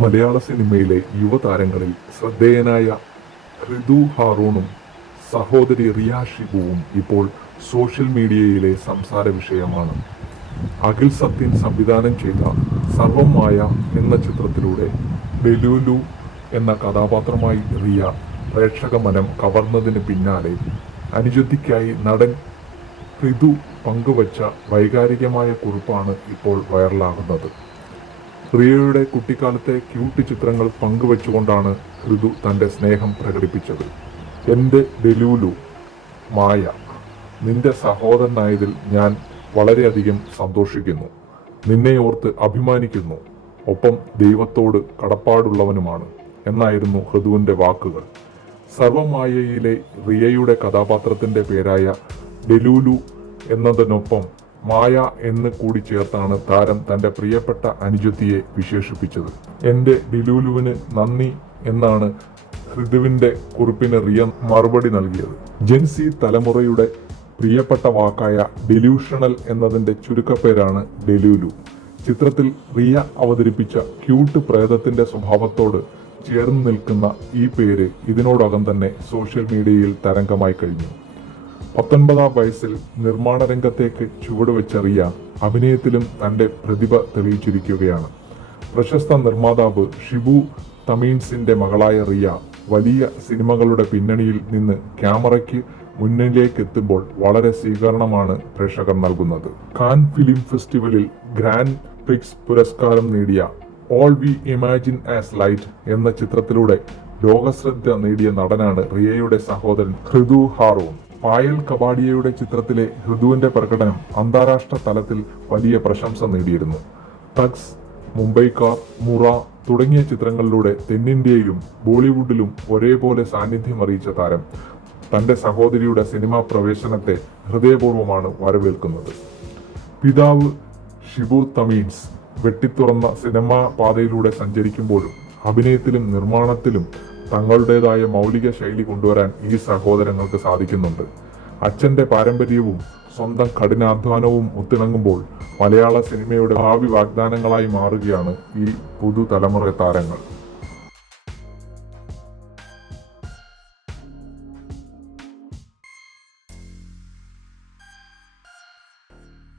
മലയാള സിനിമയിലെ യുവതാരങ്ങളിൽ ശ്രദ്ധേയനായ ഋതു ഹാറൂണും സഹോദരി റിയ ഷിബുവും ഇപ്പോൾ സോഷ്യൽ മീഡിയയിലെ സംസാര വിഷയമാണ്. അഖിൽ സത്യൻ സംവിധാനം ചെയ്ത സർവം മായ എന്ന ചിത്രത്തിലൂടെ ഡെലൂലു എന്ന കഥാപാത്രമായി റിയ പ്രേക്ഷക മനം കവർന്നതിന് പിന്നാലെ അനുജത്തിക്കായി നടൻ ഋതു പങ്കുവച്ച വൈകാരികമായ കുറിപ്പാണ് ഇപ്പോൾ വൈറലാകുന്നത്. റിയയുടെ കുട്ടിക്കാലത്തെ ക്യൂട്ട് ചിത്രങ്ങൾ പങ്കുവെച്ചുകൊണ്ടാണ് ഋതു തൻ്റെ സ്നേഹം പ്രകടിപ്പിച്ചത്. എൻ്റെ ഡെലൂലു മായ, നിന്റെ സഹോദരനായതിൽ ഞാൻ വളരെയധികം സന്തോഷിക്കുന്നു. നിന്നെ ഓർത്ത് അഭിമാനിക്കുന്നു. ഒപ്പം ദൈവത്തോട് കടപ്പാടുള്ളവനുമാണ് എന്നായിരുന്നു ഋതുവിൻ്റെ വാക്കുകൾ. സർവമായയിലെ റിയയുടെ കഥാപാത്രത്തിൻ്റെ പേരായ ഡെലൂലു എന്നതിനൊപ്പം മായ എന്ന് കൂടി ചേർത്താണ് താരം തൻ്റെ പ്രിയപ്പെട്ട അനുജത്തിയെ വിശേഷിപ്പിച്ചത്. എൻ്റെ ഡെലൂലുവിന് നന്ദി എന്നാണ് ഋതുവിൻ്റെ കുറിപ്പിന് റിയ മറുപടി നൽകിയത്. ജെൻസി തലമുറയുടെ പ്രിയപ്പെട്ട വാക്കായ ഡെലൂഷണൽ എന്നതിൻ്റെ ചുരുക്കപ്പേരാണ് ഡെലൂലു. ചിത്രത്തിൽ റിയ അവതരിപ്പിച്ച ക്യൂട്ട് പ്രേതത്തിൻ്റെ സ്വഭാവത്തോട് ചേർന്ന് നിൽക്കുന്ന ഈ പേര് ഇതിനോടകം തന്നെ സോഷ്യൽ മീഡിയയിൽ തരംഗമായി കഴിഞ്ഞു. 19-ാം വയസ്സിൽ നിർമ്മാണ രംഗത്തേക്ക് ചുവടുവെച്ച റിയ അഭിനയത്തിലും തൻ്റെ പ്രതിഭ തെളിയിച്ചിരിക്കുകയാണ്. പ്രശസ്ത നിർമ്മാതാവ് ഷിബു തമീൻസിന്റെ മകളായ റിയ വലിയ സിനിമകളുടെ പിന്നണിയിൽ നിന്ന് ക്യാമറയ്ക്ക് മുന്നിലേക്ക് എത്തുമ്പോൾ വളരെ സ്വീകരണമാണ് പ്രേക്ഷകർ നൽകുന്നത്. കാൻ ഫിലിം ഫെസ്റ്റിവലിൽ ഗ്രാൻഡ് പ്രിക്സ് പുരസ്കാരം നേടിയ all we imagine as light എന്ന ചിത്രത്തിലൂടെ ലോകശ്രദ്ധ നേടിയ നടനാണ് റിയയുടെ സഹോദരൻ ഋതു ഹാറൂൺ. പായൽ കബാഡിയയുടെ ചിത്രത്തിലെ ഋതുവിന്റെ പ്രകടനം അന്താരാഷ്ട്ര തലത്തിൽ വലിയ പ്രശംസ നേടിയിരുന്നു. തഗ്സ്, മുംബൈക്കാർ, മുറ തുടങ്ങിയ ചിത്രങ്ങളിലൂടെ തെന്നിന്ത്യയിലും ബോളിവുഡിലും ഒരേപോലെ സാന്നിധ്യം അറിയിച്ച താരം തന്റെ സഹോദരിയുടെ സിനിമാ പ്രവേശനത്തെ ഹൃദയപൂർവ്വമാണ് വരവേൽക്കുന്നത്. പിതാവ് ഷിബു തമീൻസ് വെട്ടിത്തുറന്ന സിനിമാ പാതയിലൂടെ സഞ്ചരിക്കുമ്പോഴും അഭിനയത്തിലും നിർമ്മാണത്തിലും തങ്ങളുടേതായ മൗലിക ശൈലി കൊണ്ടുവരാൻ ഈ സഹോദരങ്ങൾക്ക് സാധിക്കുന്നുണ്ട്. അച്ഛന്റെ പാരമ്പര്യവും സ്വന്തം കഠിനാധ്വാനവും ഒത്തിണങ്ങുമ്പോൾ മലയാള സിനിമയുടെ ഭാവി വാഗ്ദാനങ്ങളായി മാറുകയാണ് ഈ പുതുതലമുറ താരങ്ങൾ.